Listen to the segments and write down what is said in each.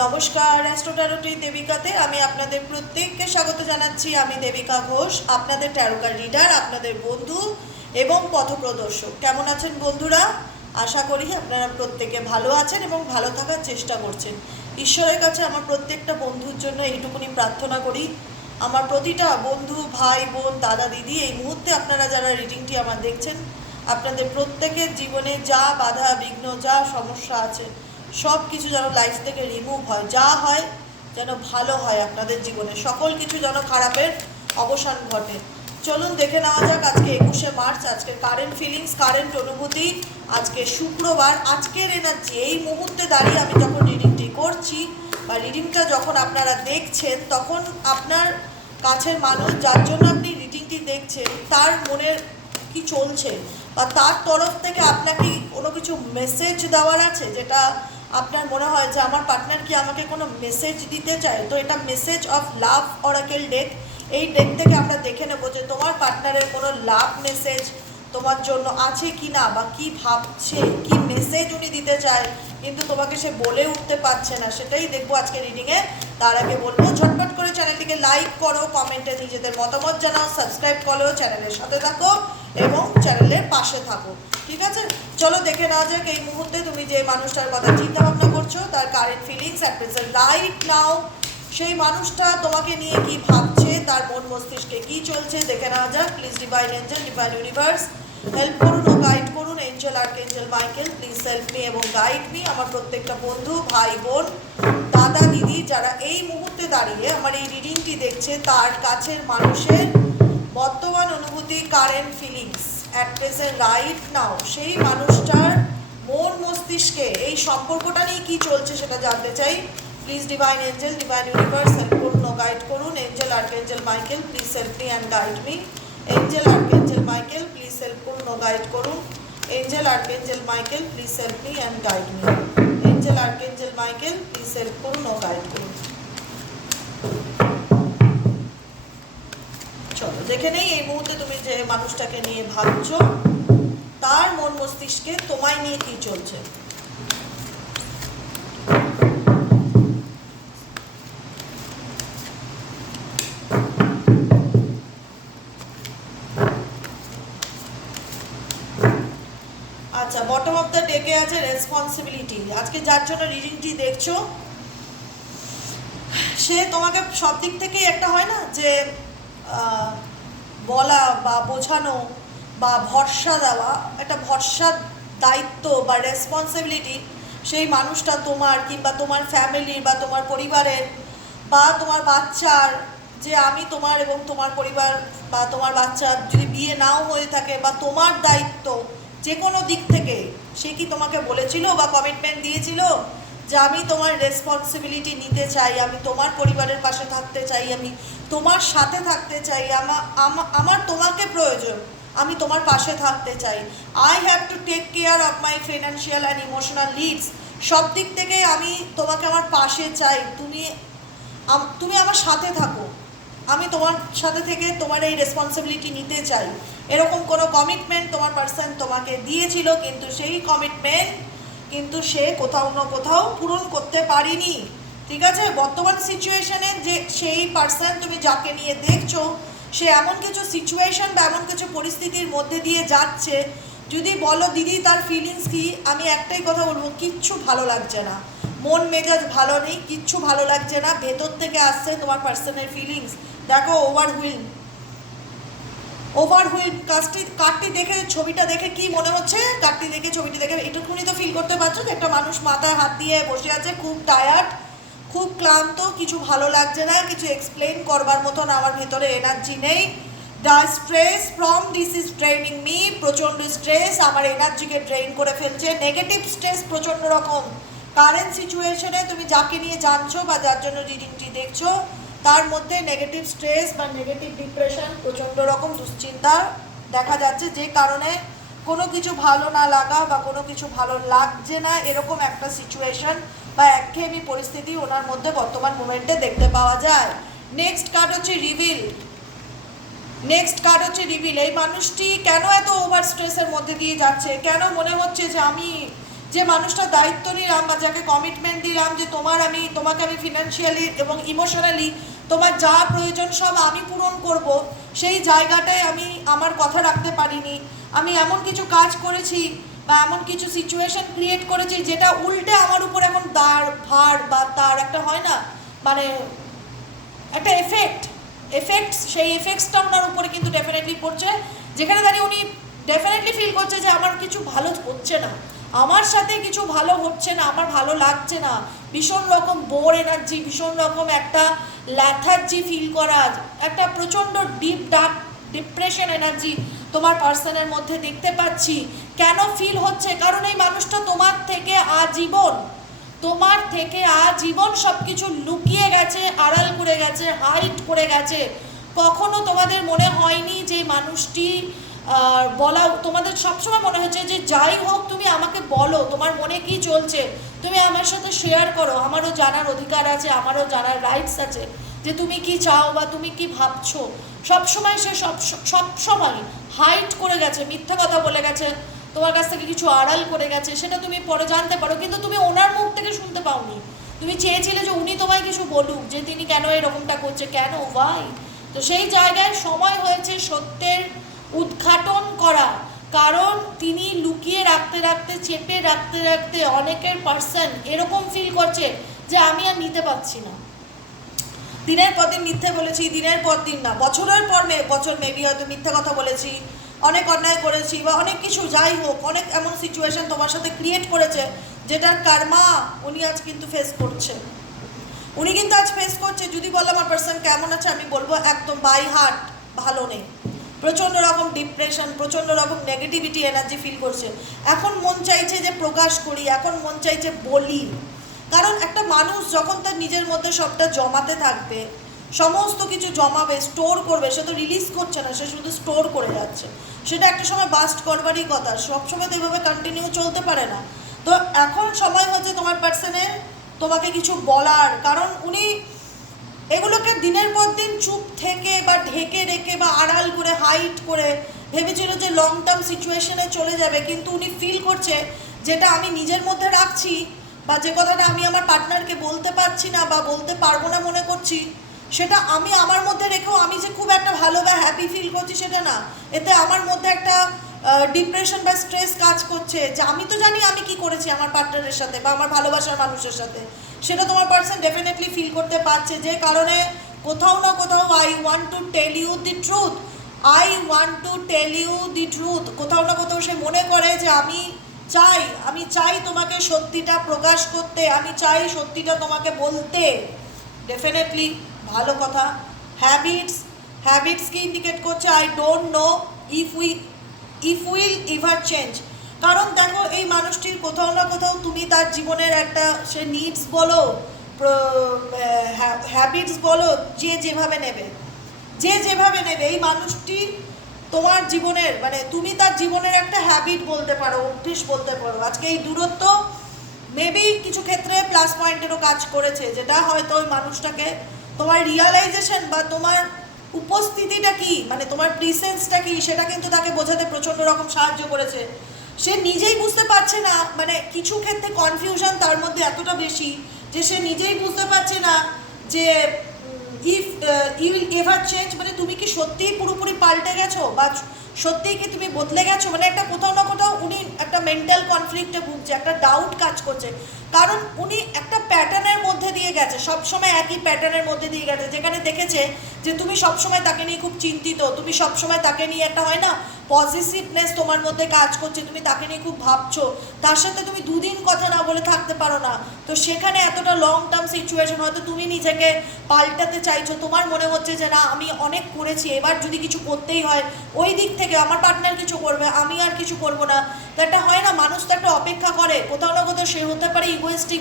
নমস্কার অ্যাস্ট্রোট্যারোটি দেবিকাতে আমি আপনাদের প্রত্যেককে স্বাগত জানাচ্ছি। আমি দেবিকা ঘোষ, আপনাদের ট্যারোকার রিডার আপনাদের বন্ধু এবং পথপ্রদর্শক। কেমন আছেন বন্ধুরা? আশা করি আপনারা প্রত্যেকে ভালো আছেন এবং ভালো থাকার চেষ্টা করছেন। ঈশ্বরের কাছে আমার প্রত্যেকটা বন্ধুর জন্য এইটুকুনি প্রার্থনা করি। আমার প্রতিটা বন্ধু, ভাই, বোন, দাদা, দিদি, এই মুহূর্তে আপনারা যারা রিডিংটি আমার দেখছেন, আপনাদের প্রত্যেকের জীবনে যা বাধা, বিঘ্ন, যা সমস্যা আছে সব কিছু যেন লাইফ থেকে রিমুভ হয়। যা হয় যেন ভালো হয় আপনাদের জীবনে। সকল কিছু যেন খারাপের অবসান ঘটে। চলুন দেখে নেওয়া যাক আজকে একুশে মার্চ, আজকে কারেন্ট ফিলিংস কারেন্ট অনুভূতি, আজকে শুক্রবার, আজকের এনার্জি এই মুহূর্তে দাঁড়িয়ে আমি যখন রিডিংটি করছি বা রিডিংটা যখন আপনারা দেখছেন, তখন আপনার কাছের মানুষ যার জন্য আপনি রিডিংটি দেখছেন, তার মনের কি চলছে? বা তার তরফ থেকে আপনাকে কোনো কিছু মেসেজ দেওয়ার আছে যেটা আপনার মনে হয় যে আমার পার্টনার কি আমাকে কোনো মেসেজ দিতে চায়? তো এটা message of love oracle deck এই ডেক থেকে আমরা দেখে নেব যে তোমার পার্টনারের কোনো লাভ মেসেজ তোমার জন্য আছে কি না বা কি ভাবছে, কি মেসেজ উনি দিতে চায়, কিন্তু তোমাকে সে বলে উঠতে পারছে না। সেটাই দেখব আজকে রিডিংয়ে তার আগে বলব, ঝটপট করে চ্যানেলটিকে লাইক করো কমেন্টে নিজেদের মতামত জানাও সাবস্ক্রাইব করো চ্যানেলের সাথে থাকো এবং চ্যানেলের পাশে থাকো। ঠিক আছে? চলো দেখে না যাক এই মুহূর্তে তুমি যে মানুষটার কথা চিন্তা ভাবনা করছ, তার current feelings at present right now সেই মানুষটা তোমাকে নিয়ে কি ভাবছে, তার মন মস্তিষ্কে কি চলছে, দেখে নেওয়া যাক। Please divine angel divine universe help করুন ও গাইড করুন। Angel arch angel Michael please help me এবং গাইড মি আমার প্রত্যেকটা বন্ধু, ভাই, বোন, দাদা, দিদি, যারা এই মুহূর্তে দাঁড়িয়ে আমার এই রিডিংটি দেখছে, তার কাছের মানুষের বর্তমান অনুভূতি current feelings at present right now সেই মানুষটার মন মস্তিষ্কে এই সম্পর্কটা নিয়ে কী চলছে সেটা জানতে চাই। Please divine angel divine universe help guide করুন। Angel archangel Michael please help me and guide me angel archangel Michael please help করুন গাইড করুন। Angel archangel Michael please help me and guide me angel archangel Michael please help করুন guide করুন। চলো। যেখানেই এই মুহূর্তে তুমি যে মানুষটাকে নিয়ে ভাবছ, তার মন মস্তিষ্কে তোমায় নিয়ে কি চলছে? আচ্ছা বটম অফ দ্য ডেকে আছে রেসপন্সিবিলিটি আজকে যার জন্য রিডিংটি দেখছ, সে তোমাকে সব দিক থেকেই একটা হয় না যে বলা বা বোঝানো বা ভরসা দেওয়া, একটা ভরসার দায়িত্ব বা রেসপন্সিবিলিটি সেই মানুষটা তোমার কিংবা তোমার ফ্যামিলির বা তোমার পরিবারের বা তোমার বাচ্চার, যে আমি তোমার এবং তোমার পরিবার বা তোমার বাচ্চার যদি বিয়ে নাও হয়ে থাকে বা তোমার দায়িত্ব যে কোনো দিক থেকে, সে কি তোমাকে বলেছিল বা কমিটমেন্ট দিয়েছিল? যে আমি তোমার রেসপন্সিবিলিটি নিতে চাই, আমি তোমার পরিবারের পাশে থাকতে চাই, আমি তোমার সাথে থাকতে চাই, আমা- আমা- আমার তোমাকে প্রয়োজন, আমি তোমার পাশে থাকতে চাই। I have to take care of my financial and emotional needs সব দিক থেকে আমি তোমাকে আমার পাশে চাই। তুমি তুমি আমার সাথে থাকো। আমি তোমার সাথে থেকে তোমার এই রেসপন্সিবিলিটি নিতে চাই। এরকম কোনো কমিটমেন্ট তোমার পার্সন তোমাকে দিয়েছিল, কিন্তু সেই কমিটমেন্ট কিন্তু সে কোথাও না কোথাও পূরণ করতে পারিনি। ঠিক আছে? বর্তমান সিচুয়েশনে যে সেই পার্সন তুমি যাকে নিয়ে দেখছ, সে এমন কিছু সিচুয়েশন বা এমন কিছু পরিস্থিতির মধ্যে দিয়ে যাচ্ছে। যদি বলো, দিদি, তার ফিলিংস কি? আমি একটাই কথা বলব, কিচ্ছু ভালো লাগছে না। মন মেজাজ ভালো নেই, কিচ্ছু ভালো লাগছে না। ভেতর থেকে আসছে তোমার পার্সনের ফিলিংস দেখো ওভারহুইল ওভারহুইল কাজটি কার্ডটি দেখে, ছবিটা দেখে কি মনে হচ্ছে? কার্ডটি দেখে, ছবিটি দেখে এটুকুনি তো ফিল করতে পারছ যে একটা মানুষ মাথায় হাত দিয়ে বসে আছে, খুব টায়ার্ড খুব ক্লান্ত, কিছু ভালো লাগছে না, কিছু এক্সপ্লেন করবার মতন আমার ভেতরে এনার্জি নেই। The stress from this is training me প্রচণ্ড স্ট্রেস আমার এনার্জিকে ড্রেন করে ফেলছে। নেগেটিভ স্ট্রেস প্রচণ্ড রকম। কারেন্ট সিচুয়েশনে তুমি যাকে নিয়ে জানছো বা যার জন্য রিডিংটি দেখছ তার মধ্যে নেগেটিভ স্ট্রেস বা নেগেটিভ ডিপ্রেশন প্রচণ্ড রকম দুশ্চিন্তা দেখা যাচ্ছে, যে কারণে কোনো কিছু ভালো না লাগা বা কোনো কিছু ভালো লাগছে না এরকম একটা সিচুয়েশন বা একঘেয়েমি পরিস্থিতি ওনার মধ্যে বর্তমান মোমেন্টে দেখতে পাওয়া যায়। নেক্সট কার্ড হচ্ছে রিভিল নেক্সট কার্ড হচ্ছে রিভিল এই মানুষটি কেন এত ওভার স্ট্রেসের মধ্যে দিয়ে যাচ্ছে? কেন মনে হচ্ছে যে আমি যে মানুষটা দায়িত্ব নিলাম বা যাকে কমিটমেন্ট দিলাম যে তোমার আমি, তোমাকে আমি ফিনান্সিয়ালি এবং ইমোশনালি তোমার যা প্রয়োজন সব আমি পূরণ করব, সেই জায়গাটায় আমি আমার কথা রাখতে পারিনি। আমি এমন কিছু কাজ করেছি বা এমন কিছু সিচুয়েশন ক্রিয়েট করেছি যেটা উল্টে আমার উপর এখন দাঁড়, ভার বা তার একটা হয় না মানে একটা এফেক্ট এফেক্টস সেই এফেক্টসটা ওনার উপরে কিন্তু ডেফিনেটলি পড়ছে। যেখানে দাঁড়িয়ে উনি ডেফিনেটলি ফিল করছে যে আমার কিছু ভালো হচ্ছে না। আমার সাথে কিছু ভালো হচ্ছে না, আমার ভালো লাগছে না। ভীষণ রকম বোর এনার্জি ভীষণ রকম একটা ল্যাথার্জি ফিল করা, একটা প্রচণ্ড ডিপ ডার্ক ডিপ্রেশন এনার্জি তোমার পার্সনের মধ্যে দেখতে পাচ্ছি। কেন ফিল হচ্ছে? কারণ এই মানুষটা তোমার থেকে আজীবন, তোমার থেকে আজীবন সব কিছু লুকিয়ে গেছে, আড়াল করে গেছে হাইট করে গেছে। কখনো তোমাদের মনে হয়নি যে মানুষটি বলা, তোমাদের সবসময় মনে হচ্ছে যে যাই হোক তুমি আমাকে বলো, তোমার মনে কি চলছে? তুমি আমার সাথে শেয়ার করো, আমারও জানার অধিকার আছে, আমারও জানার রাইটস আছে যে তুমি কি চাও বা তুমি কি ভাবছ। সবসময় সে সব সব সময় হাইট করে গেছে, মিথ্যা কথা বলে গেছে, তোমার কাছ থেকে কিছু আড়াল করে গেছে, সেটা তুমি পরে জানতে পারো, কিন্তু তুমি ওনার মুখ থেকে শুনতে পাওনি। তুমি চেয়েছিলে যে উনি তোমায় কিছু বলুক, যে তিনি কেন এরকমটা করছে, কেন ওয়াই তো সেই জায়গায় সময় হয়েছে সত্যের উদ্ঘাটন করা। কারণ তিনি লুকিয়ে রাখতে রাখতে, চেপে রাখতে রাখতে অনেকের পার্সন এরকম ফিল করছে যে আমি আর নিতে পারছি না। দিনের পর দিন মিথ্যে বলেছি, দিনের পর দিন না, বছরের পর মে- বছর মেবি হয়তো মিথ্যে কথা বলেছি, অনেক অন্যায় করেছি বা অনেক কিছু যাই হোক, অনেক এমন সিচুয়েশন তোমার সাথে ক্রিয়েট করেছে যেটার কারমা উনি আজ কিন্তু ফেস করছে। উনি কিন্তু আজ ফেস করছে। যদি বলো আমার পার্সন কেমন আছে, আমি বলব একদম বাই হার্ট ভালো নেই। প্রচণ্ড রকম ডিপ্রেশন প্রচণ্ড রকম নেগেটিভিটি এনার্জি ফিল করছে। এখন মন চাইছে যে প্রকাশ করি, এখন মন চাইছে বলি। কারণ একটা মানুষ যখন তার নিজের মধ্যে সবটা জমাতে থাকবে, সমস্ত কিছু জমাবে স্টোর করবে, সে তো রিলিজ করছে না, সে শুধু স্টোর করে যাচ্ছে। সেটা একটা সময় বাস্ট করবারই কথা, সবসময় তো এভাবে কন্টিনিউ চলতে পারে না। তো এখন সময় হচ্ছে তোমার পার্সনের তোমাকে কিছু বলার। কারণ উনি এগুলোকে দিনের পর দিন চুপ থেকে বা ঢেকে রেখে বা আড়াল করে হাইট করে ভেবেছিল যে লং টার্ম সিচুয়েশনে চলে যাবে। কিন্তু উনি ফিল করছে যেটা আমি নিজের মধ্যে রাখছি বা যে কথাটা আমি আমার পার্টনারকে বলতে পারছি না বা বলতে পারব না মনে করছি, সেটা আমি আমার মধ্যে রেখেও আমি যে খুব একটা ভালো বা হ্যাপি ফিল করছি সেটা না। এতে আমার মধ্যে একটা ডিপ্রেশন বা স্ট্রেস কাজ করছে, যে আমি তো জানি আমি কি করেছি আমার পার্টনারের সাথে বা আমার ভালোবাসার মানুষের সাথে। সেটা তোমার পার্সন ডেফিনেটলি ফিল করতে পারছে যে কারণে কোথাও না কোথাও I want to tell you the truth I want to tell you the truth কোথাও না কোথাও সে মনে করে যে আমি চাই আমি চাই তোমাকে সত্যিটা প্রকাশ করতে, আমি চাই সত্যিটা তোমাকে বলতে। ডেফিনেটলি ভালো কথা। হ্যাবিটস হ্যাবিটসকে ইন্ডিকেট করছে? I don't know if we if will ever change কারণ দেখো, এই মানুষটির কোথাও না কোথাও তুমি তার জীবনের একটা, সে নিডস বলো হ্যাবিটস বলো, যে যেভাবে নেবে। যে যেভাবে নেবে, এই মানুষটি তোমার জীবনের মানে তুমি তার জীবনের একটা হ্যাবিট বলতে পারো অভ্যেস বলতে পারো। আজকে এই দূরত্ব মেবি কিছু ক্ষেত্রে প্লাস পয়েন্টেরও কাজ করেছে, যেটা হয়তো ওই মানুষটাকে তোমার রিয়ালাইজেশন বা তোমার উপস্থিতিটা কি? মানে তোমার প্রিসেন্সটা কি? সেটা কিন্তু তাকে বোঝাতে প্রচণ্ড রকম সাহায্য করেছে। সে নিজেই বুঝতে পারছে না মানে কিছু ক্ষেত্রে কনফিউশন তার মধ্যে এতটা বেশি যে সে নিজেই বুঝতে পারছে না যে if you will ever change মানে তুমি কি সত্যিই পুরোপুরি পাল্টে গেছো? বা সত্যিই কি তুমি বদলে গেছো? মানে একটা কোথাও না কোথাও উনি একটা মেন্টাল কনফ্লিক্টে ভুগছে, একটা ডাউট কাজ করছে। কারণ উনি একটা প্যাটার্নের মধ্যে দিয়ে গেছে, সবসময় একই প্যাটার্নের মধ্যে দিয়ে গেছে। যেখানে দেখেছে যে তুমি সবসময় তাকে নিয়ে খুব চিন্তিত, তুমি সবসময় তাকে নিয়ে একটা হয় না পজিটিভনেস তোমার মধ্যে কাজ করছে, তুমি তাকে নিয়ে খুব ভাবছ। তার সাথে তুমি দুদিন কথা না বলে থাকতে পারো না। তো সেখানে এতটা লং টার্ম সিচুয়েশন হয়তো তুমি নিজেকে পাল্টাতে চাইছো। তোমার মনে হচ্ছে যে না, আমি অনেক করেছি, এবার যদি কিছু করতেই হয়, ওই দিক থেকে আমার পার্টনার কিছু করবে, আমি আর কিছু করব না। তো একটা হয় না, মানুষ তো একটা অপেক্ষা করে। কোথাও না কোথাও সে হতে পারে ইগোয়েস্টিক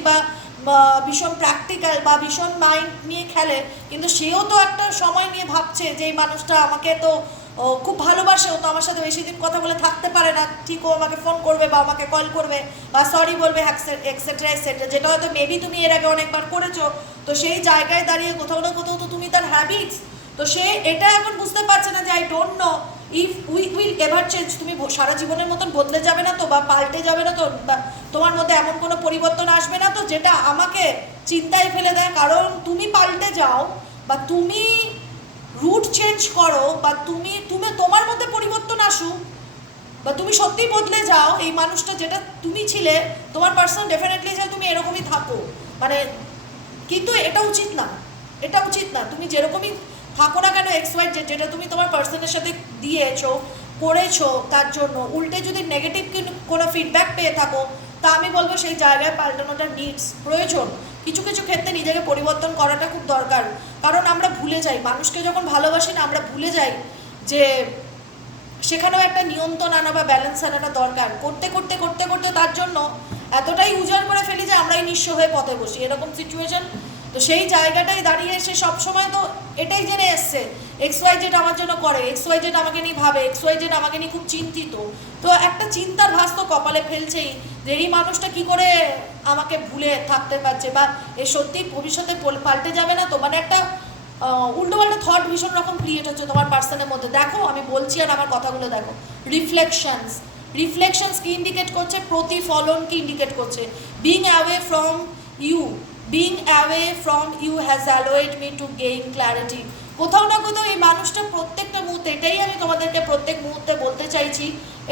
বা ভীষণ প্র্যাকটিক্যাল বা ভীষণ মাইন্ড নিয়ে খেলে, কিন্তু সেও তো একটা সময় নিয়ে ভাবছে যে এই মানুষটা আমাকে তো খুব ভালোবাসে, ও তো আমার সাথে বেশি দিন কথা বলে থাকতে পারে না। ঠিক ও আমাকে ফোন করবে বা আমাকে কল করবে বা সরি বলবে এক্সেট্রা এক্সেট্রা যেটা হয়তো মেবি তুমি এর আগে অনেকবার করেছ। তো সেই জায়গায় দাঁড়িয়ে কোথাও না কোথাও তো তুমি তার হ্যাবিটস তো সে এটা এখন বুঝতে পারছে না যে I don't know if we will ever change তুমি সারা জীবনের মতন বদলে যাবে না তো বা পাল্টে যাবে না তো বা তোমার মধ্যে এমন কোনো পরিবর্তন আসবে না তো যেটা আমাকে চিন্তায় ফেলে দেয়। কারণ তুমি পাল্টে যাও বা তুমি রুট চেঞ্জ করো বা তুমি তুমি, তোমার মধ্যে পরিবর্তন আসুক বা তুমি সত্যি বদলে যাও, এই মানুষটা যেটা তুমি ছিলে, তোমার পার্সন ডেফিনেটলি যে তুমি এরকমই থাকো। মানে কিন্তু এটা উচিত না। এটা উচিত না। তুমি যেরকমই থাকো না কেন এক্স ওয়াই যেটা তুমি তোমার পার্সনের সাথে দিয়েছ, করেছ তার জন্য। উল্টে যদি নেগেটিভ কোনো ফিডব্যাক পেয়ে থাকো, তা আমি বলব সেই জায়গায় পাল্টানোটা নিডস প্রয়োজন। কিছু কিছু ক্ষেত্রে নিজেকে পরিবর্তন করাটা খুব দরকার। কারণ আমরা ভুলে যাই, মানুষকে যখন ভালোবাসি না, আমরা ভুলে যাই যে সেখানেও একটা নিয়ন্ত্রণ আনা বা ব্যালেন্স আনাটা দরকার। করতে করতে করতে করতে তার জন্য এতটাই উজাড় করে ফেলি যে আমরাই নিঃস্ব হয়ে পথে বসি। এরকম সিচুয়েশন তো সেই জায়গাটাই দাঁড়িয়ে এসে সবসময় তো এটাই জেনে এসছে এক্স ওয়াই জেড আমার জন্য করে এক্স ওয়াই জেড আমাকে নিয়ে ভাবে এক্স ওয়াই জেড আমাকে নিয়ে খুব চিন্তিত। তো একটা চিন্তার ভাস তো কপালে ফেলছেই যে এই মানুষটা কি করে আমাকে ভুলে থাকতে পারছে বা এ সত্যি ভবিষ্যতে পাল্টে যাবে না তো? মানে একটা উল্টো পাল্টা থট ভীষণ রকম ক্রিয়েট হচ্ছে তোমার পার্সনের মধ্যে। দেখো, আমি বলছি আর আমার কথাগুলো দেখো। রিফ্লেকশনস রিফ্লেকশনস কি ইন্ডিকেট করছে? প্রতিফলন কি ইন্ডিকেট করছে? Being away from you being away from you has allowed me to gain clarity কোথাও না কোথাও এই মানুষটা প্রত্যেকটা মুহূর্তে, এটাই আমি তোমাদেরকে প্রত্যেক মুহূর্তে বলতে চাইছি,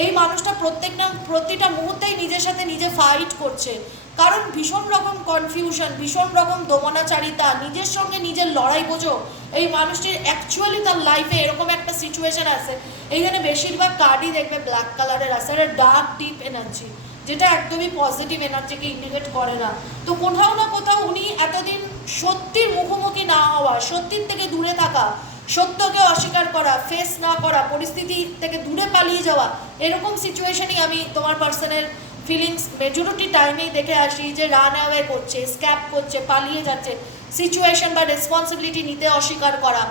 এই মানুষটা প্রত্যেকটা প্রতিটা মুহূর্তেই নিজের সাথে নিজে ফাইট করছে। কারণ ভীষণ রকম কনফিউশন ভীষণ রকম দমনাচারিতা, নিজের সঙ্গে নিজের লড়াই বোঝো, এই মানুষটির অ্যাকচুয়ালি তার লাইফে এরকম একটা সিচুয়েশন আছে। এইখানে বেশিরভাগ কার্ডই দেখবে ব্ল্যাক কালারের আছে ডার্ক ডিপ এনার্জি যেটা একদমই পজিটিভ এনার্জিকে ইন্ডিকেট করে না। তো কোথাও না কোথাও উনি এতদিন সত্যির মুখোমুখি না হওয়া, সত্যির থেকে দূরে থাকা, সত্যকে অস্বীকার করা ফেস না করা, পরিস্থিতি থেকে দূরে পালিয়ে যাওয়া, এরকম সিচুয়েশনই আমি তোমার পার্সনের ফিলিংস মেজরিটি টাইমেই দেখে আসি যে রান অ্যাওয়ে করছে স্ক্যাপ করছে, পালিয়ে যাচ্ছে সিচুয়েশন বা রেসপন্সিবিলিটি নিতে অস্বীকার করা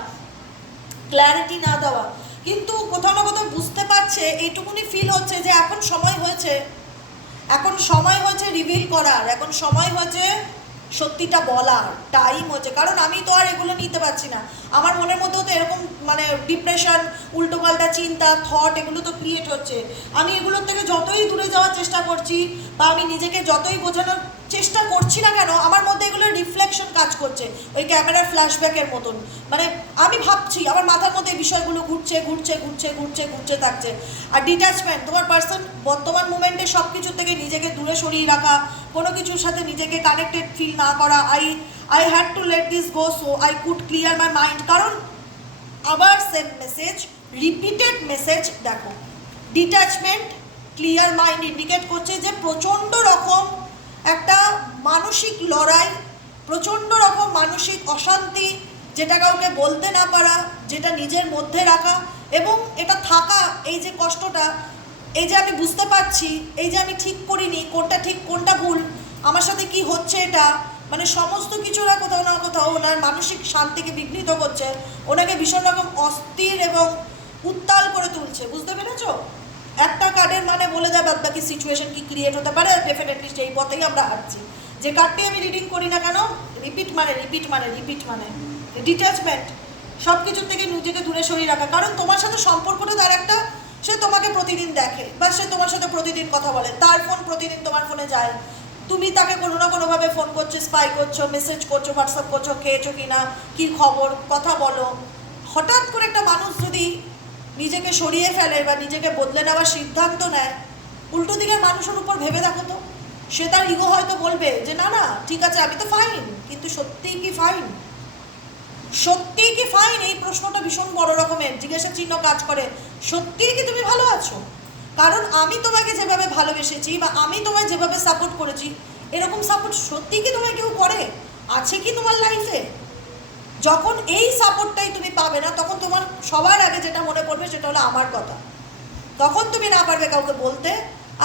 ক্ল্যারিটি না দেওয়া। কিন্তু কোথাও না কোথাও বুঝতে পারছে, এইটুকুনি ফিল হচ্ছে যে এখন সময় হয়েছে এখন সময় হয়েছে রিভিল করার, এখন সময় হয়েছে সত্যিটা বলার টাইম হচ্ছে কারণ আমি তো আর এগুলো নিতে পারছি না। আমার মনের মধ্যেও তো এরকম মানে ডিপ্রেশন উল্টোপাল্টা চিন্তা থট এগুলো তো ক্রিয়েট হচ্ছে। আমি এগুলোর থেকে যতই দূরে যাওয়ার চেষ্টা করছি বা আমি নিজেকে যতই বোঝানোর চেষ্টা করছি না কেন, আমার মধ্যে এগুলো রিফ্লেকশন কাজ করছে, ওই ক্যামেরার ফ্ল্যাশব্যাকের মতন। মানে আমি ভাবছি, আমার মাথার মধ্যে বিষয়গুলো ঘুরছে ঘুরছে ঘুরছে ঘুরছে ঘুরছে থাকছে। আর ডিট্যাচমেন্ট তোমার পার্সন বর্তমান মুমেন্টে সব কিছু থেকে নিজেকে দূরে সরিয়ে রাখা, কোনো কিছুর সাথে নিজেকে কানেক্টেড ফিল না করা I I had to let this go so I could clear my mind কারণ আবার সেম মেসেজ রিপিটেড মেসেজ দেখো। ডিট্যাচমেন্ট ক্লিয়ার মাইন্ড ইন্ডিকেট করছে যে প্রচণ্ড রকম একটা মানসিক লড়াই, প্রচণ্ড রকম মানসিক অশান্তি, যেটা কাউকে বলতে না পারা, যেটা নিজের মধ্যে রাখা এবং এটা থাকা, এই যে কষ্টটা, এই যে আমি বুঝতে পারছি, এই যে আমি ঠিক করিনি, কোনটা ঠিক, কোনটা ভুল, আমার সাথে কি হচ্ছে এটা মানে সমস্ত কিছুরা কোথাও না কোথাও ওনার মানসিক শান্তিকে বিঘ্নিত করছে, ওনাকে ভীষণ রকম অস্থির এবং উত্তাল করে তুলছে, বুঝতে পেরেছ? একটা কার্ডের মানে বলে দেয় বাদ বাকি সিচুয়েশন কি ক্রিয়েট হতে পারে ডেফিনেটলি সেই পথেই আমরা হাঁটছি। যে কার্ডটি আমি রিডিং করি না কেন রিপিট মানে রিপিট মানে রিপিট মানে। ডিট্যাচমেন্ট সব কিছুর থেকে নিজেকে দূরে সরিয়ে রাখা। কারণ তোমার সাথে সম্পর্কটা তার একটা, সে তোমাকে প্রতিদিন দেখে বা সে তোমার সাথে প্রতিদিন কথা বলে। তার ফোন প্রতিদিন তোমার ফোনে যায়। তুমি তাকে কোনো না কোনোভাবে ফোন করছ স্পাই করছ মেসেজ করছ হোয়াটসঅ্যাপ করছ, খেয়েছো কি না কী খবর, কথা বলো। হঠাৎ করে একটা মানুষ যদি নিজেকে সরিয়ে ফেলে বা নিজেকে বদলে নেওয়ার সিদ্ধান্ত নেয়, উল্টো দিকের মানুষের উপর ভেবে দেখো তো। সে তার ইগো হয়তো বলবে যে, না না, ঠিক আছে, আমি তো ফাইন কিন্তু সত্যিই কি ফাইন সত্যিই কি ফাইন এই প্রশ্নটা ভীষণ বড় রকমের। জিজ্ঞাসা চিহ্ন কাজ করে, সত্যিই কি তুমি ভালো আছো? কারণ আমি তোমাকে যেভাবে ভালোবেসেছি বা আমি তোমায় যেভাবে সাপোর্ট করেছি, এরকম সাপোর্ট সত্যিই কি তোমায় কেউ করে? আছে কি তোমার লাইফে যখন এই সাপোর্টটাই তুমি পাবে না, তখন তোমার সবার আগে যেটা মনে পড়বে সেটা হলো আমার কথা। তখন তুমি না পারবে কাউকে বলতে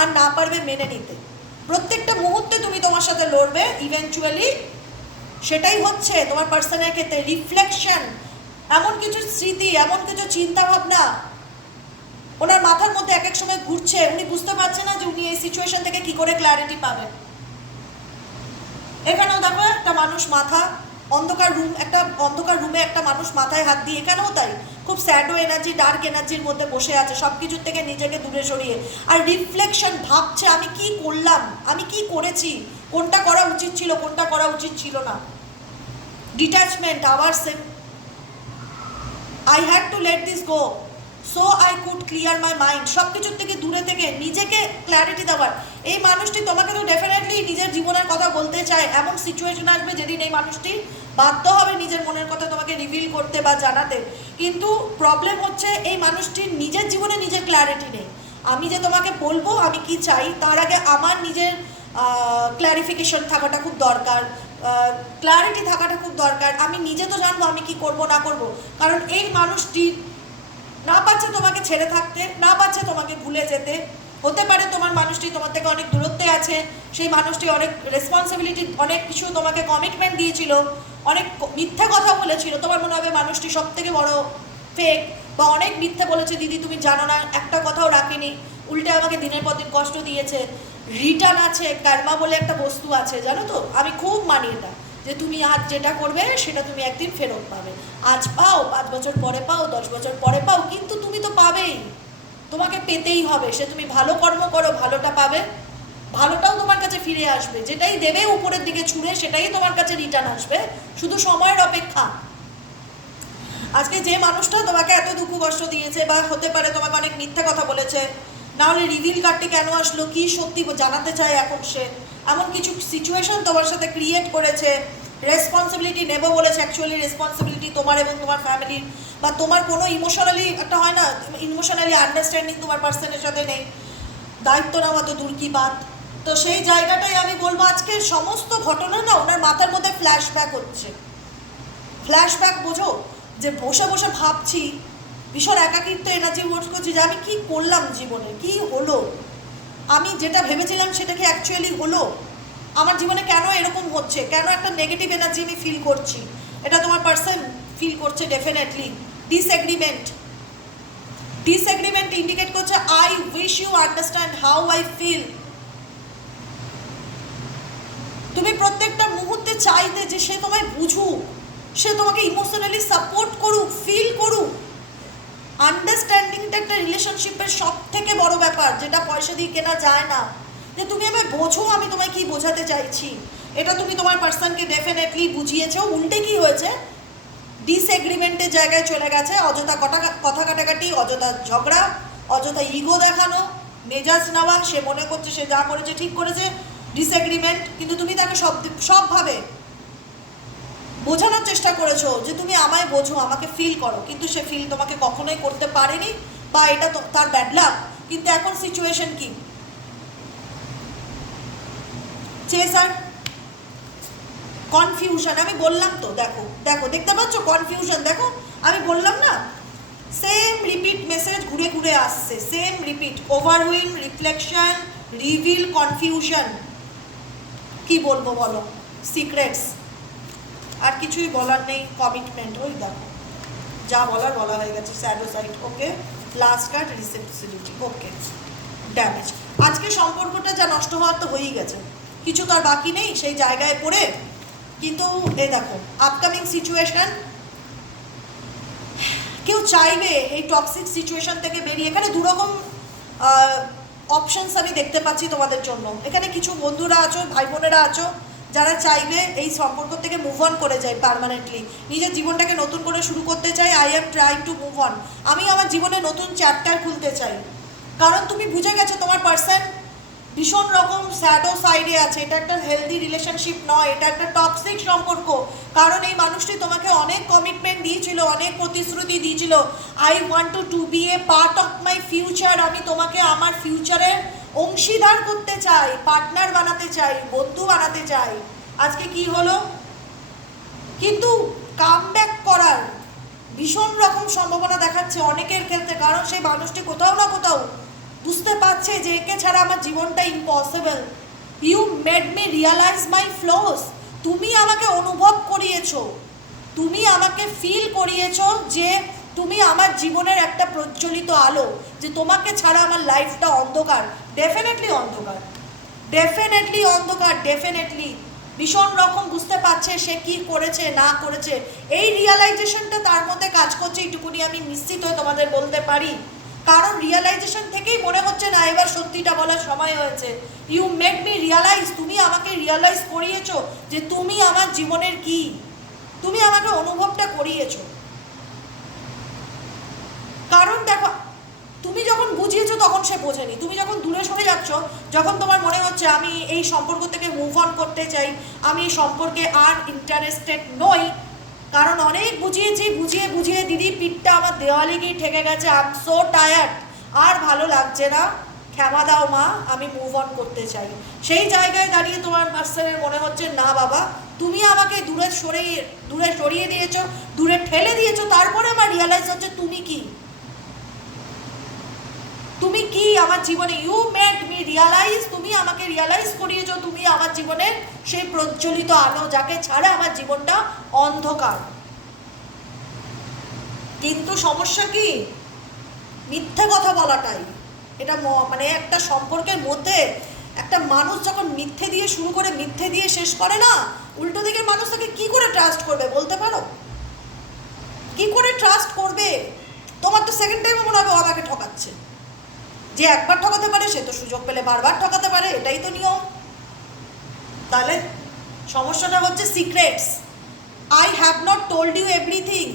আর না পারবে মেনে নিতে। প্রত্যেকটা মুহূর্তে তুমি তোমার সাথে লড়বে ইভেনচুয়ালি সেটাই হচ্ছে তোমার পার্সনের ক্ষেত্রে রিফ্লেকশন এমন কিছু স্মৃতি, এমন কিছু চিন্তা ভাবনা ওনার মাথার মধ্যে এক এক সময় ঘুরছে, উনি বুঝতে পারছে না যে উনি এই সিচুয়েশন থেকে কি করে ক্ল্যারিটি পাবেন। এখানেও দেখো একটা মানুষ মাথা অন্ধকার রুম একটা অন্ধকার রুমে একটা মানুষ মাথায় হাত দিয়ে এখানেও তাই? খুব স্যাডো এনার্জি ডার্ক এনার্জির মধ্যে বসে আছে সব কিছুর থেকে নিজেকে দূরে সরিয়ে। আর রিফ্লেকশন ভাবছে, আমি কি করলাম? আমি কি করেছি? কোনটা করা উচিত ছিল, কোনটা করা উচিত ছিল না। Detachment our same I had to let this go so I could clear my mind সব কিছুর থেকে দূরে থেকে নিজেকে ক্ল্যারিটি দেওয়ার। এই মানুষটি তোমাকে তো ডেফিনেটলি নিজের জীবনের কথা বলতে চায়। এমন সিচুয়েশন আসবে যেদিন এই মানুষটি বাধ্য হবে নিজের মনের কথা তোমাকে রিভিল করতে বা জানাতে। কিন্তু প্রবলেম হচ্ছে এই মানুষটির নিজের জীবনে নিজের ক্ল্যারিটি নেই। আমি যে তোমাকে বলব আমি কি চাই, তার আগে আমার নিজের ক্ল্যারিফিকেশন থাকাটা খুব দরকার। ক্ল্যারিটি থাকাটা খুব দরকার। আমি নিজে তো জানব আমি কি করব, না করব। কারণ এই মানুষটি না পাচ্ছে তোমাকে ছেড়ে থাকতে, না পাচ্ছে তোমাকে ভুলে যেতে। হতে পারে তোমার মানুষটি তোমার থেকে অনেক দূরত্বে আছে, সেই মানুষটি অনেক রেসপন্সিবিলিটি অনেক কিছু তোমাকে কমিটমেন্ট দিয়েছিল, অনেক মিথ্যে কথা বলেছিল। তোমার মনে হবে মানুষটি সব থেকে বড় ফেক বা অনেক মিথ্যে বলেছে, দিদি, তুমি জানো না, একটা কথাও রাখিনি। উল্টে আমাকে দিনের পর দিন কষ্ট দিয়েছে। রিটার্ন আছে, কার্মা বলে একটা বস্তু আছে, জানো তো? আমি খুব মানি এটা, যে তুমি আজ যেটা করবে, সেটা তুমি একদিন ফেরত পাবে। আজ পাও, পাঁচ বছর পরে পাও, দশ বছর পরে পাও, কিন্তু তুমি তো পাবেই। তোমাকে পেতেই হবে, সে তুমি ভালো কর্ম করো, ভালোটা পাবে। ভালোটাও তোমার কাছে ফিরে আসবে, যেটাই দেবে উপরের দিকে ছুঁড়ে, সেটাই তোমার কাছে রিটার্ন আসবে। শুধু সময়ের অপেক্ষা। আজকে যে মানুষটা তোমাকে এত দুঃখ কষ্ট দিয়েছে বা হতে পারে তোমাকে অনেক মিথ্যা কথা বলেছে, না হলে রিভিল কার্ডটি কেন আসলো, কি সত্যি জানাতে চায় এখন সে? এমন কিছু সিচুয়েশন তোমার সাথে ক্রিয়েট করেছে রেসপন্সিবিলিটি নেব বলেছে অ্যাকচুয়ালি রেসপন্সিবিলিটি তোমার এবং তোমার ফ্যামিলির বা তোমার কোনো ইমোশনালি একটা হয় না ইমোশনালি আন্ডারস্ট্যান্ডিং তোমার পার্সনের সাথে নেই। দায়িত্ব নেওয়া তো দূর কি বাত। তো সেই জায়গাটাই আমি বলব আজকে সমস্ত ঘটনা না ওনার মাথার মধ্যে ফ্ল্যাশব্যাক হচ্ছে। ফ্ল্যাশব্যাক বোঝো, যে বসে বসে ভাবছি, ভীষণ একাকিত্ব এনার্জি বোধ করছি যে আমি কী করলাম জীবনে, কি হলো? আমি যেটা ভেবেছিলাম সেটা কি অ্যাকচুয়ালি হলো? আমার জীবনে কেন এরকম হচ্ছে? কেন একটা নেগেটিভ এনার্জি আমি ফিল করছি? এটা তোমার পার্সন ফিল করছে ডেফিনেটলি ডিসএগ্রিমেন্ট ডিসএগ্রিমেন্ট ইন্ডিকেট করছে I wish you understand how I feel তুমি প্রত্যেকটা মুহূর্তে চাইতে যে সে তোমায় বুঝুক, সে তোমাকে ইমোশনালি সাপোর্ট করুক ফিল করুক। আন্ডারস্ট্যান্ডিংটা একটা রিলেশনশিপের সব থেকে বড় ব্যাপার, যেটা পয়সা দিয়ে কেনা যায় না। যে তুমি আমায় বোঝো আমি তোমায় কি বোঝাতে চাইছি। এটা তুমি তোমার পার্সনকে ডেফিনেটলি বুঝিয়েছো। উল্টে কি হয়েছে? ডিসএগ্রিমেন্টের জায়গায় চলে গেছে। অযথা কটা কথা কাটাকাটি, অযথা ঝগড়া, অযথা ইগো দেখানো, মেজাজ নেওয়া, সে মনে করছে সে যা করেছে, ঠিক করেছে ডিসএগ্রিমেন্ট কিন্তু তুমি তাকে সব সবভাবে বোঝানোর চেষ্টা করেছ যে তুমি আমায় বোঝো, আমাকে ফিল করো। কিন্তু সে ফিল তোমাকে কখনোই করতে পারেনি বা এটা তার ব্যাড লাক কিন্তু এখন সিচুয়েশন কি? চেসার কনফিউশন আমি বললাম তো, দেখো দেখো, দেখতে পাচ্ছ কনফিউশন দেখো, আমি বললাম না সেম রিপিট মেসেজ ঘুরে ঘুরে আসছে same repeat overwhelm reflection reveal confusion কি বলব বলো? সিক্রেটস আর কিছুই বলার নেই কমিটমেন্ট ওই দেখো। যা বলার বলা হয়ে গেছে shadow side okay last card responsibility okay damage আজকে সম্পর্কটা যা নষ্ট হওয়ার তো হয়েই গেছে। কিছু তো আর বাকি নেই, সেই জায়গায় পড়ে। কিন্তু এ দেখো আপকামিং সিচুয়েশন কেউ চাইবে এই টক্সিক সিচুয়েশন থেকে বেরিয়ে। এখানে দুরকম অপশনস আমি দেখতে পাচ্ছি তোমাদের জন্য। এখানে কিছু বন্ধুরা আছো ভাই বোনেরা আছো, যারা চাইবে এই সম্পর্ক থেকে মুভ অন করে যায় পার্মানেন্টলি নিজের জীবনটাকে নতুন করে শুরু করতে চাই I am trying to move on আমি আমার জীবনে নতুন চ্যাপ্টার খুলতে চাই। কারণ তুমি বুঝে গেছো তোমার পার্সন ভীষণ রকম স্যাডো সাইডে আছে। এটা একটা হেলদি রিলেশনশিপ নয়, এটা একটা টক্সিক সম্পর্ক। কারণ এই মানুষটি তোমাকে অনেক কমিটমেন্ট দিয়েছিল, অনেক প্রতিশ্রুতি দিয়েছিল। I want to to be a part of my future আমি তোমাকে আমার ফিউচারের অংশীদার করতে চাই পার্টনার বানাতে চাই, বন্ধু বানাতে চাই। আজকে কি হলো? কিন্তু কাম ব্যাক করার ভীষণ রকম সম্ভাবনা দেখাচ্ছে অনেকের ক্ষেত্রে। কারণ সেই মানুষটি কোথাও না কোথাও বুঝতে পারছে যে একে ছাড়া আমার জীবনটা impossible you made me realise my flaws তুমি আমাকে অনুভব করিয়েছো। তুমি আমাকে ফিল করিয়েছো যে তুমি আমার জীবনের একটা প্রজ্বলিত আলো, যে তোমাকে ছাড়া আমার লাইফটা অন্ধকার। ডেফিনেটলি অন্ধকার। ডেফিনেটলি অন্ধকার ডেফিনেটলি ভীষণ রকম বুঝতে পারছে সে কি করেছে, না করেছে। এই রিয়ালাইজেশনটা তার মধ্যে কাজ করছে, এইটুকুনি আমি নিশ্চিত হয়ে তোমাদের বলতে পারি। কারণ রিয়ালাইজেশন থেকেই মনে হচ্ছে না এবার সত্যিটা বলার সময় হয়েছে। ইউ মেড মি রিয়ালাইজ তুমি আমাকে রিয়ালাইজ করিয়েছো যে তুমি আমার জীবনের কি? তুমি আমাকে অনুভবটা করিয়েছো। কারণ দেখো, তুমি যখন বুঝিয়েছো তখন সে বোঝেনি। তুমি যখন দূরে সরে যাচ্ছ, যখন তোমার মনে হচ্ছে আমি এই সম্পর্ক থেকে মুভ অন করতে চাই, আমি এই সম্পর্কে আর ইন্টারেস্টেড নই কারণ অনেক বুঝিয়েছি, বুঝিয়ে বুঝিয়ে দিদি, পিঠটা আমার দেওয়ালি গিয়ে ঠেকে গেছে। আম সো টায়ার্ড আর ভালো লাগছে না। ক্ষমা দাও মা, আমি মুভ অন করতে চাই। সেই জায়গায় দাঁড়িয়ে তোমার পার্সনের মনে হচ্ছে, না বাবা, তুমি আমাকে দূরে সরিয়ে দূরে সরিয়ে দিয়েছ, দূরে ঠেলে দিয়েছ, তারপরে আমার রিয়ালাইজ হচ্ছে তুমি কি? তুমি কি আমার জীবনে ইউ মেড মি রিয়ালাইজ তুমি আমাকে রিয়ালাইজ করিয়েছো, তুমি আমার জীবনের সেই প্রজ্বলিত আলো যাকে ছাড়া আমার জীবনটা অন্ধকার। কিন্তু সমস্যা কি? মিথ্যে কথা বলাটাই। এটা মানে একটা সম্পর্কের মধ্যে একটা মানুষ যখন মিথ্যে দিয়ে শুরু করে, মিথ্যে দিয়ে শেষ করে না, উল্টো দিকের মানুষ তাকে কি করে ট্রাস্ট করবে বলতে পারো? কি করে ট্রাস্ট করবে? তোমার তো সেকেন্ড টাইমে মনে হবে আমাকে ঠকাচ্ছে। যে একবার ঠকাতে পারে, সে তো সুযোগ পেলে বারবার ঠকাতে পারে, এটাই তো নিয়ম। তাহলে সমস্যাটা হচ্ছে secrets I have not told you everything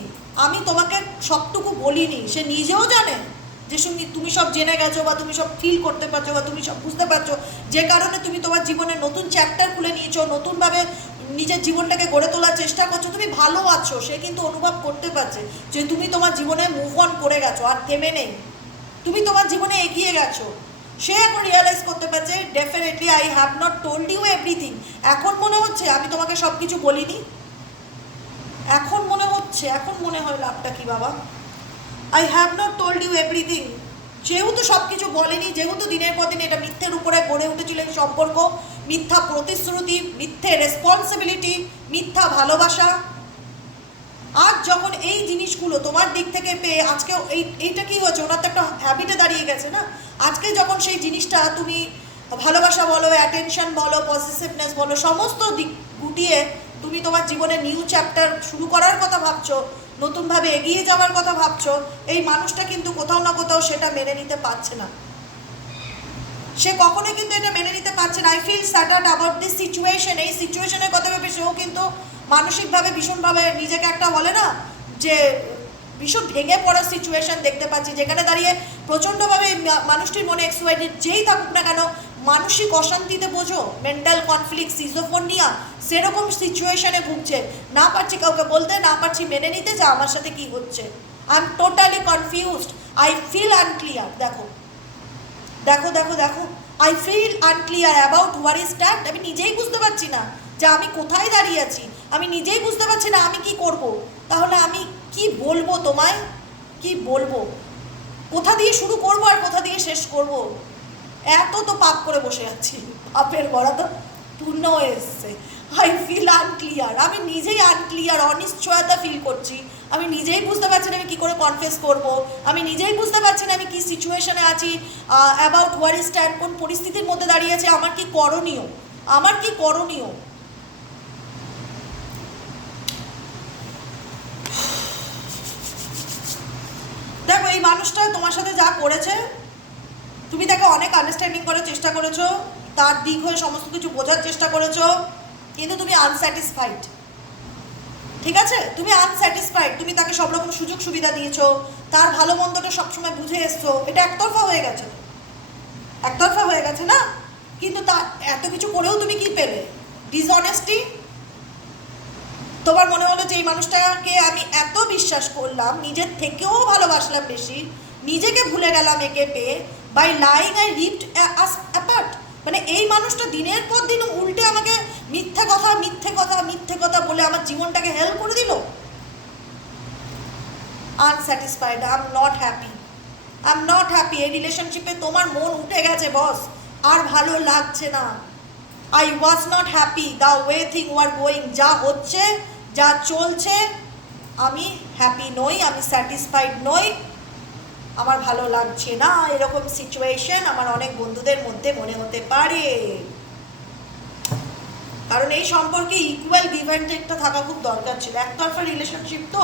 আমি তোমাকে সবটুকু বলিনি। সে নিজেও জানে যে শুনি তুমি সব জেনে গেছো বা তুমি সব ফিল করতে পারছ বা তুমি সব বুঝতে পারছ। যে কারণে তুমি তোমার জীবনে নতুন চ্যাপ্টার খুলে নিয়েছো, নতুনভাবে নিজের জীবনটাকে গড়ে তোলার চেষ্টা করছ। তুমি ভালো আছো, সে কিন্তু অনুভব করতে পারছে যে তুমি তোমার জীবনে মুভ অন করে গেছো, আর থেমে নেই। তুমি তোমার জীবনে এগিয়ে গেছো। সে এখন রিয়েলাইজ করতে পারছে definitely I have not told you everything এখন মনে হচ্ছে আমি তোমাকে সব কিছু বলিনি। এখন মনে হচ্ছে, এখন মনে হয় লাভটা কি বাবা? I have not told you everything যেহেতু সব কিছু বলেনি, যেহেতু দিনের পর দিন এটা মিথ্যের উপরে গড়ে উঠেছিল এই সম্পর্ক, মিথ্যা প্রতিশ্রুতি, মিথ্যে রেসপন্সিবিলিটি মিথ্যা ভালোবাসা আজ যখন এই জিনিসগুলো তোমার দিক থেকে পেয়ে আজকে এই, এইটা কি হয়েছে? ওনার তো একটা হ্যাবিটে দাঁড়িয়ে গেছে না? আজকে যখন সেই জিনিসটা তুমি ভালোবাসা বলো অ্যাটেনশন বলো পজিটিভনেস বলো, সমস্ত দিক গুটিয়ে তুমি তোমার জীবনে নিউ চ্যাপ্টার শুরু করার কথা ভাবছ, নতুনভাবে এগিয়ে যাওয়ার কথা ভাবছ, এই মানুষটা কিন্তু কোথাও না কোথাও সেটা মেনে নিতে পারছে না। সে কখনোই কিন্তু এটা মেনে নিতে পারছে না। I feel shattered about this situation এই সিচুয়েশনের কথা ভেবে সেও কিন্তু মানসিকভাবে ভীষণভাবে নিজেকে একটা বলে না, যে ভীষণ ভেঙে পড়ার সিচুয়েশন দেখতে পাচ্ছি, যেখানে দাঁড়িয়ে প্রচণ্ডভাবে মানুষটির মনে এক্সওয়াইডেড যেই থাকুক না কেন, মানসিক অশান্তিতে বোঝো মেন্টাল কনফ্লিক্ট সিজোফোনিয়া সেরকম সিচুয়েশনে ভুগছে। না পারছি কাউকে বলতে, না পারছি মেনে নিতে যে আমার সাথে কি হচ্ছে। I am totally confused I feel unclear দেখো। দেখো দেখো দেখো। I feel unclear about where is stand আমি নিজেই বুঝতে পারছি না যে আমি কোথায় দাঁড়িয়ে আছি। আমি নিজেই বুঝতে পারছি না আমি কি করব। তাহলে আমি কি বলব তোমায়? কি বলব? কোথা দিয়ে শুরু করব আর কোথা দিয়ে শেষ করব? এত তো পাপ করে বসে আছি। পাপের বড়া তো পূর্ণ হয়ে এসছে। আই ফিল আনক্লিয়ার আমি নিজেই আনক্লিয়ার অনিশ্চয়তা ফিল করছি। আমি নিজেই বুঝতে পারছি না আমি কী করে কনফেস করব। আমি নিজেই বুঝতে পারছি না আমি কী সিচুয়েশনে আছি অ্যাবাউট ইজ স্ট্যান্ড কোন পরিস্থিতির মধ্যে দাঁড়িয়ে আছে, আমার কি করণীয়? আমার কি করণীয়? দেখো, এই মানুষটা তোমার সাথে যা করেছে, তুমি তাকে অনেক আন্ডারস্ট্যান্ডিং করার চেষ্টা করেছ, তার দিক হয়ে সমস্ত কিছু বোঝার চেষ্টা করেছ, কিন্তু তুমি আনস্যাটিসফাইড ঠিক আছে? তুমি আনস্যাটিসফাইড তুমি তাকে সব রকম সুযোগ সুবিধা দিয়েছ, তার ভালো মন্দটা সবসময় বুঝে এসছো, এটা একতরফা হয়ে গেছে। একতরফা হয়ে গেছে না? কিন্তু তা এত কিছু করেও তুমি কি পেলে? ডিসঅনেস্টি তোমার মনে হলো যে এই মানুষটাকে আমি এত বিশ্বাস করলাম, নিজের থেকেও ভালোবাসলাম বেশি, নিজেকে ভুলে গেলাম একে পেয়ে by lying I ripped us apart মানে এই মানুষটা দিনের পর দিন উল্টে আমাকে মিথ্যে কথা মিথ্যে কথা মিথ্যে কথা বলে আমার জীবনটাকে হেল্প করে দিল? Unsatisfied I am not happy I am not happy এই রিলেশনশিপে তোমার মন উঠে গেছে বস আর ভালো লাগছে না। I was not happy the way thing were going যা হচ্ছে যা চলছে, আমি হ্যাপি নই, আমি স্যাটিসফাইড নই। আমার ভালো লাগছে না, এরকম সিচুয়েশন আমার অনেক বন্ধুদের মধ্যে মনে হতে পারে। কারণ এই সম্পর্কে ইকুয়াল টেকটা থাকা খুব দরকার ছিল। একতরফা রিলেশনশিপ তো,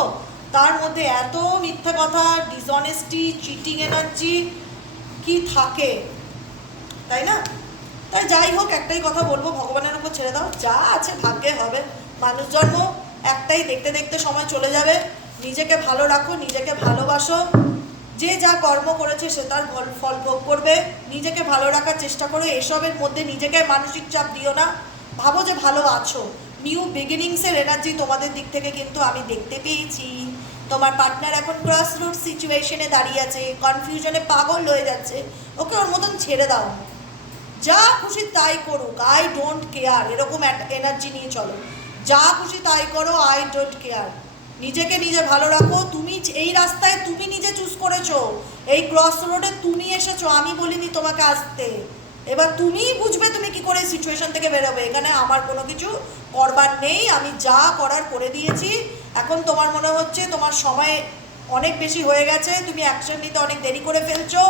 তার মধ্যে এত মিথ্যা কথা ডিসঅনেস্টি চিটিং এনার্জি কি থাকে? তাই না? তাই যাই হোক, একটাই কথা বলব, ভগবানের উপর ছেড়ে দাও, যা আছে ভাগ্যে হবে। মানুষ জন্ম একটাই দেখতে দেখতে সময় চলে যাবে। নিজেকে ভালো রাখো, নিজেকে ভালোবাসো। যে যা কর্ম করেছে সে তার ফল ফল ভোগ করবে। নিজেকে ভালো রাখার চেষ্টা করো, এসবের মধ্যে নিজেকে মানসিক চাপ দিও না। ভাবো যে ভালো আছো। নিউ বিগিনিংসের এনার্জি তোমাদের দিক থেকে কিন্তু আমি দেখতে পেয়েছি। তোমার পার্টনার এখন ক্রস রুট সিচুয়েশনে দাঁড়িয়ে আছে কনফিউশনে পাগল হয়ে যাচ্ছে। ওকে ওর মতন ছেড়ে দাও। যা খুশি তাই করুক। আই ডোন্ট কেয়ার এরকম এনার্জি নিয়ে চলো। যা খুশি তাই করো আই ডোন্ট কেয়ার নিজেকে নিজে ভালো রাখো, তুমি এই রাস্তায় তুমি নিজে চুজ করেছ। এই ক্রস রোডে তুমি এসেছ, আমি বলিনি তোমাকে আসতে। এবার তুমিই বুঝবে তুমি কি করে সিচুয়েশন থেকে বেরোবে। এখানে আমার কোনো কিছু করবার নেই, আমি যা করার করে দিয়েছি। এখন তোমার মনে হচ্ছে তোমার সময় অনেক বেশি হয়ে গেছে, তুমি অ্যাকশন নিতে অনেক দেরি করে ফেলছো।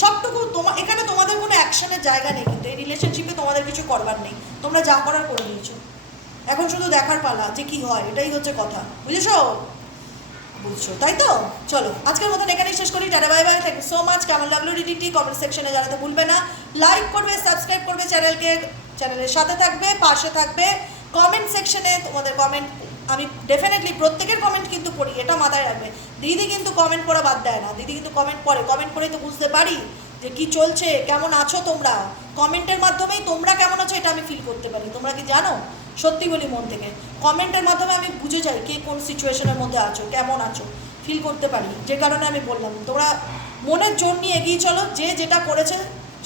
সবটুকু তোমার এখানে তোমাদের কোনো অ্যাকশনের জায়গা নেই কিন্তু, এই রিলেশনশিপে তোমাদের কিছু করবার নেই। তোমরা যা করার করে নিয়েছো এখন শুধু দেখার পালা যে কি হয়, এটাই হচ্ছে কথা। বুঝেছ? বুঝছ, তাই তো? চলো, আজকের মতন এখানে শেষ করি। Ta ta bye bye thank so much কেমন লাগল ডিডিটি কমেন্ট সেকশনে জানাতে ভুলবে না। লাইক করবে সাবস্ক্রাইব করবে চ্যানেলকে চ্যানেলের সাথে থাকবে, পাশে থাকবে। কমেন্ট সেকশনে তোমাদের কমেন্ট আমি ডেফিনেটলি প্রত্যেকের কমেন্ট কিন্তু পড়ি, এটা মাথায় রাখবে। দিদি কিন্তু কমেন্ট পড়া বাদ দেয় না, দিদি কিন্তু কমেন্ট পড়ে। কমেন্ট পড়েই তো বুঝতে পারি যে কি চলছে, কেমন আছো তোমরা? কমেন্টের মাধ্যমেই তোমরা কেমন আছো এটা আমি ফিল করতে পারি। তোমরা কি জানো? সত্যি বলি মন থেকে। কমেন্টের মাধ্যমে আমি বুঝে যাই কে কোন সিচুয়েশনের মধ্যে আছো, কেমন আছো। ফিল করতে পারি। যে কারণে আমি বললাম, তোমরা মনের জোর নিয়ে এগিয়ে চলো, যে যেটা করেছে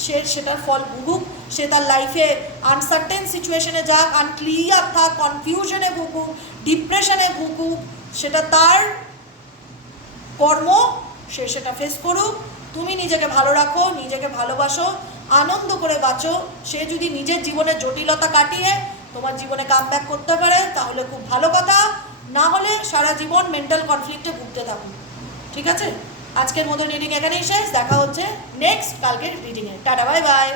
সে সেটার ফল ভুগুক, সে তার লাইফে আনসার্টেন সিচুয়েশনে যাক আনক্লিয়ার থাক কনফিউশনে ভুগুক ডিপ্রেশনে ভুগুক, সেটা তার কর্ম, সে সেটা ফেস করুক। তুমি নিজেকে ভালো রাখো, নিজেকে ভালোবাসো, আনন্দ করে বাঁচো। সে যদি নিজের জীবনে জটিলতা কাটিয়ে তোমার জীবনে কাম ব্যাক করতে পারে, তাহলে খুব ভালো কথা। না হলে সারা জীবন মেন্টাল কনফ্লিক্টে ভুগতে থাকুন ঠিক আছে? আজকের মতো রিডিং এখানেই শেষ। দেখা হচ্ছে নেক্সট কালকের রিডিংয়ে টাটা বাই বাই